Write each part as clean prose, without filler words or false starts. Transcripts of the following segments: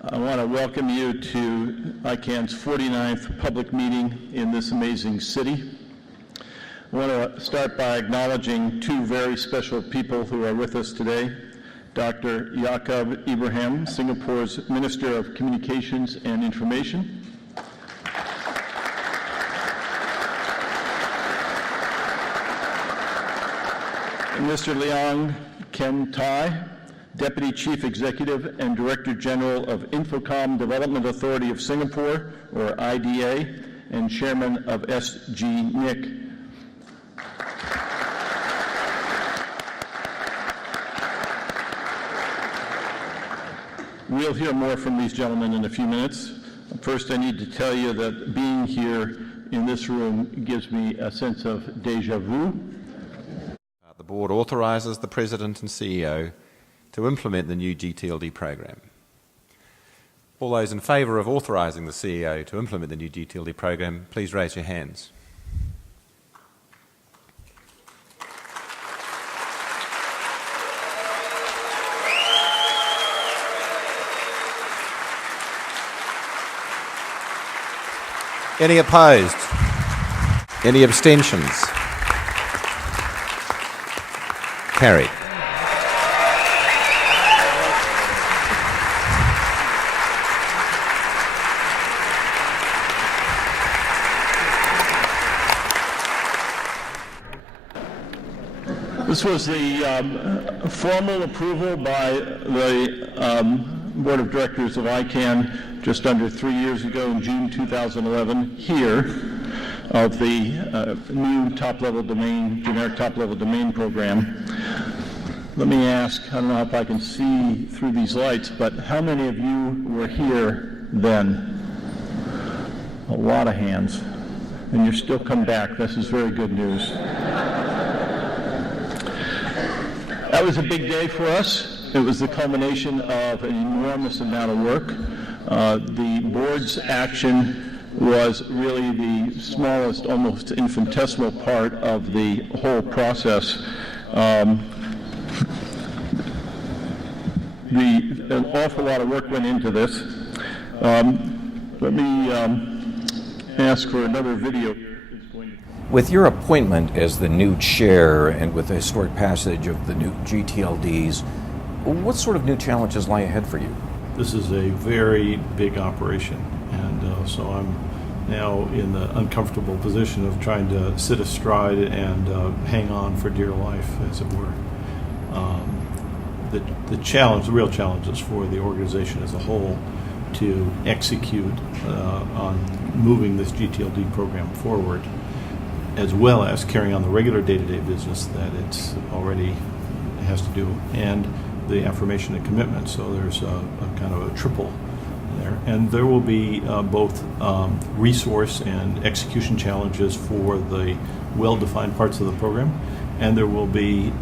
I want to welcome you to ICANN's 49th public meeting in this amazing city. I want to start by acknowledging two very special people who are with us today. Dr. Jacob Ibrahim, Singapore's Minister of Communications and Information. And Mr. Leong Ken Tai, Deputy Chief Executive and Director General of Infocom Development Authority of Singapore, or IDA, and Chairman of SGNIC. We'll hear more from these gentlemen in a few minutes. First, I need to tell you that being here in this room gives me a sense of deja vu. The Board authorises the President and CEO to implement the new GTLD program. All those in favour of authorising the CEO to implement the new GTLD program, please raise your hands. Any opposed? Any abstentions? Carried. This was the formal approval by the Board of Directors of ICANN just under 3 years ago in June 2011 here of the new top-level domain, generic top-level domain program. Let me ask, I don't know if I can see through these lights, but how many of you were here then? A lot of hands. And you're still come back. This is very good news. That was a big day for us. It was the culmination of an enormous amount of work. The board's action was really the smallest, almost infinitesimal part of the whole process. An awful lot of work went into this. Let me ask for another video. With your appointment as the new chair and with the historic passage of the new GTLDs, what sort of new challenges lie ahead for you? This is a very big operation, and so I'm now in the uncomfortable position of trying to sit astride and hang on for dear life, as it were. The real challenge is for the organization as a whole to execute on moving this GTLD program forward, as well as carrying on the regular day-to-day business that it's already has to do, and the affirmation and commitment. So there's a kind of a triple there. And there will be both resource and execution challenges for the well-defined parts of the program, and there will be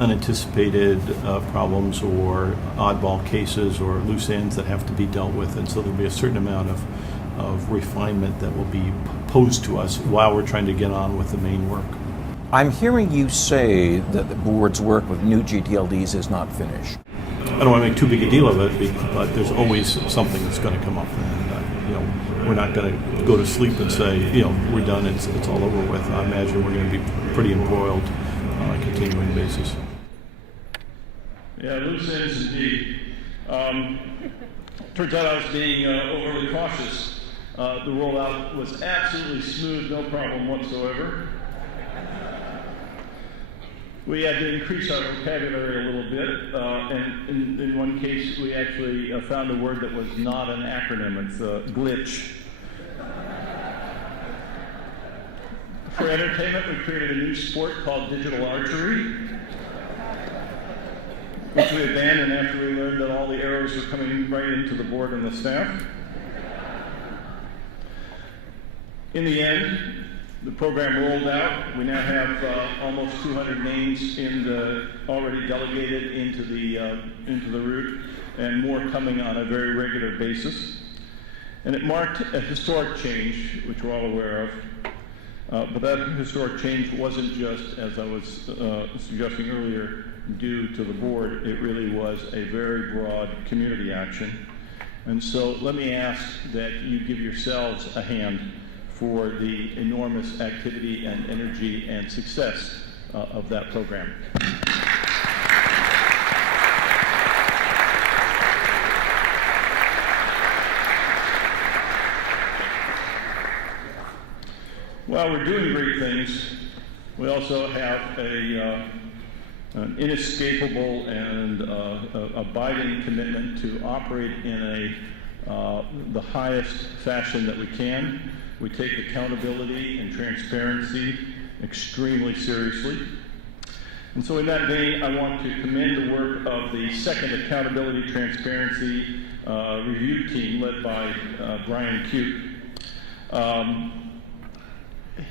unanticipated problems or oddball cases or loose ends that have to be dealt with. And so there'll be a certain amount of refinement that will be posed to us while we're trying to get on with the main work. I'm hearing you say that the board's work with new GTLDs is not finished. I don't want to make too big a deal of it, but there's always something that's going to come up, and we're not going to go to sleep and say, we're done, it's all over with. I imagine we're going to be pretty embroiled on a continuing basis. Yeah, loose ends indeed. Turns out I was being overly cautious. The rollout was absolutely smooth, no problem whatsoever. We had to increase our vocabulary a little bit, and in one case we actually found a word that was not an acronym. It's a glitch. For entertainment, we created a new sport called digital archery, which we abandoned after we learned that all the arrows were coming right into the board and the staff. In the end, the program rolled out. We now have almost 200 names already delegated into the route, and more coming on a very regular basis. And it marked a historic change, which we're all aware of. But that historic change wasn't just, as I was suggesting earlier, due to the board. It really was a very broad community action. And so let me ask that you give yourselves a hand for the enormous activity and energy and success of that program. While we're doing great things, we also have an inescapable and abiding commitment to operate in the highest fashion that we can. We take accountability and transparency extremely seriously. And so in that vein, I want to commend the work of the second Accountability Transparency Review team led by Brian Cute.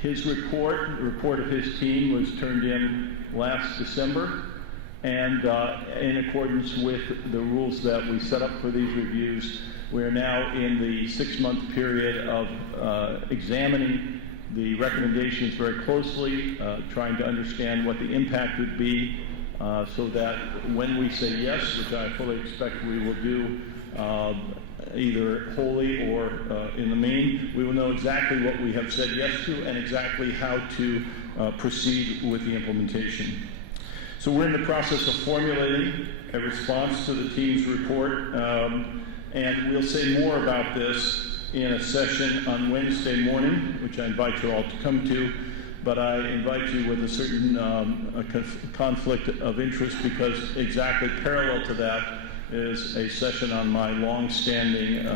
His report, the report of his team, was turned in last December, and in accordance with the rules that we set up for these reviews, we are now in the 6-month period of examining the recommendations very closely, trying to understand what the impact would be, so that when we say yes, which I fully expect we will do, either wholly or in the main, we will know exactly what we have said yes to and exactly how to proceed with the implementation. So we're in the process of formulating a response to the team's report, and we'll say more about this in a session on Wednesday morning, which I invite you all to come to, but I invite you with a certain conflict of interest, because exactly parallel to that is a session on my long-standing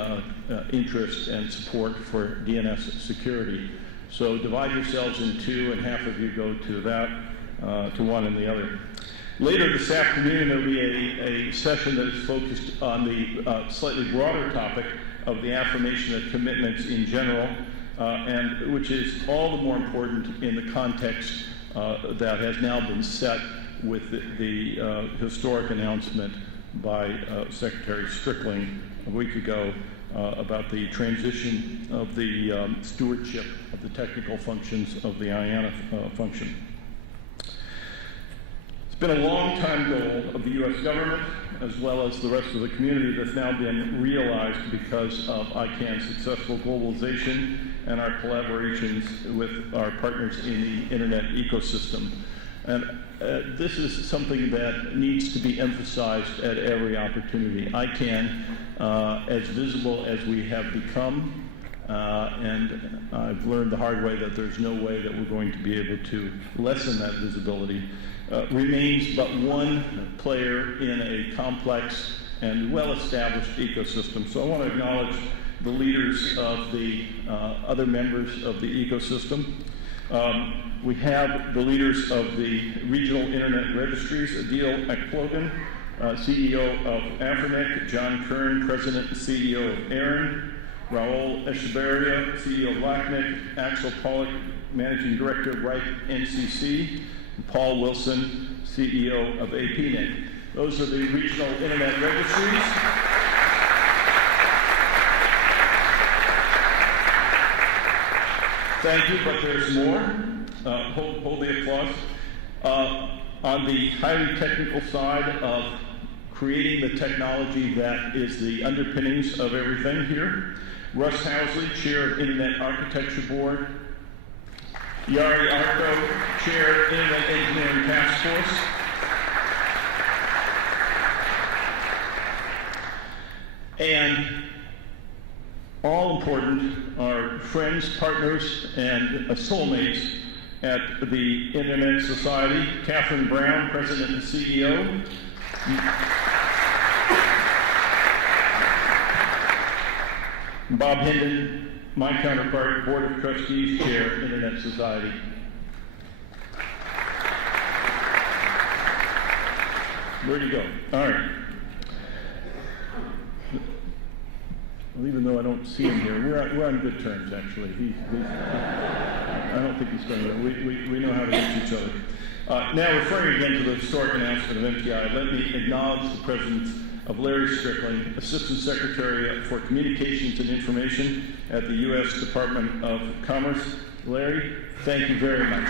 interest and support for DNS security. So divide yourselves in two, and half of you go to that, to one and the other. Later this afternoon, there will be a session that is focused on the slightly broader topic of the affirmation of commitments in general, and which is all the more important in the context that has now been set with the historic announcement by Secretary Strickling a week ago about the transition of the stewardship of the technical functions of the IANA function. It's been a long-time goal of the U.S. government, as well as the rest of the community, that's now been realized because of ICANN's successful globalization and our collaborations with our partners in the Internet ecosystem. And this is something that needs to be emphasized at every opportunity. ICANN, as visible as we have become, and I've learned the hard way that there's no way that we're going to be able to lessen that visibility, remains but one player in a complex and well-established ecosystem. So I want to acknowledge the leaders of the other members of the ecosystem. We have the leaders of the regional internet registries, Adil Aklogan, CEO of Afrinet, John Kern, President and CEO of ARIN, Raul Echeverria, CEO of LACNIC, Axel Pollock, Managing Director of Right NCC, and Paul Wilson, CEO of APNet. Those are the regional internet registries. Thank you, but there's more. Hold the applause. On the highly technical side of creating the technology that is the underpinnings of everything here, Russ Housley, Chair of Internet Architecture Board, Yari Arco, Chair of Internet Engineering Task Force, and all important, our friends, partners, and soulmates at the Internet Society, Catherine Brown, President and CEO, Bob Hendon, my counterpart, Board of Trustees, Chair, Internet Society. Where'd he go? All right. Well, even though I don't see him here, we're on good terms, actually. I don't think he's going to. We know how to reach each other. Now, referring again to the historic announcement of MTI, let me acknowledge the presence of Larry Strickling, Assistant Secretary for Communications and Information at the U.S. Department of Commerce. Larry, thank you very much.